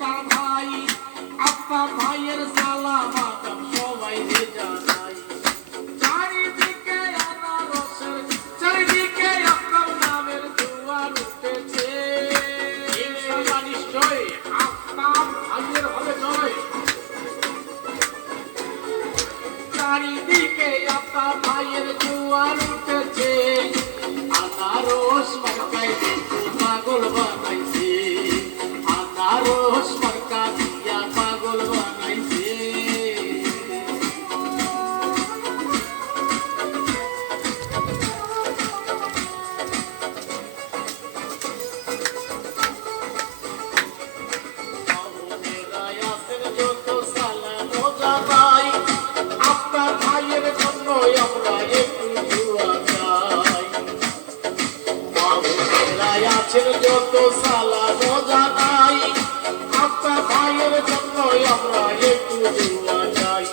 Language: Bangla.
তার ভাই আপনার ভাইয়ের সালামাত সবাই জানাই। চারিদিকে আনারসের, চারিদিকে আপনার নামের জোয়ার উঠেছে। ইনশাআল্লাহ নিশ্চয় আপনার ভাইয়ের হবে জয়। চারিদিকে আপনার ভাইয়ের জোয়ার উঠেছে। আনারস মার্কায় দেখো পাগল বানাইছে, আনারস মার্কা দিয়া পাগল বানাইছে। যত সালাম ও জানাই আপনার ভাইয়ের জন্য আমরা একটু দোয়া চাই। বাবুরা আছেন যত সালাম ও জানাই আপনার ভাইয়ের জন্য আমরা একটু দোয়া চাই।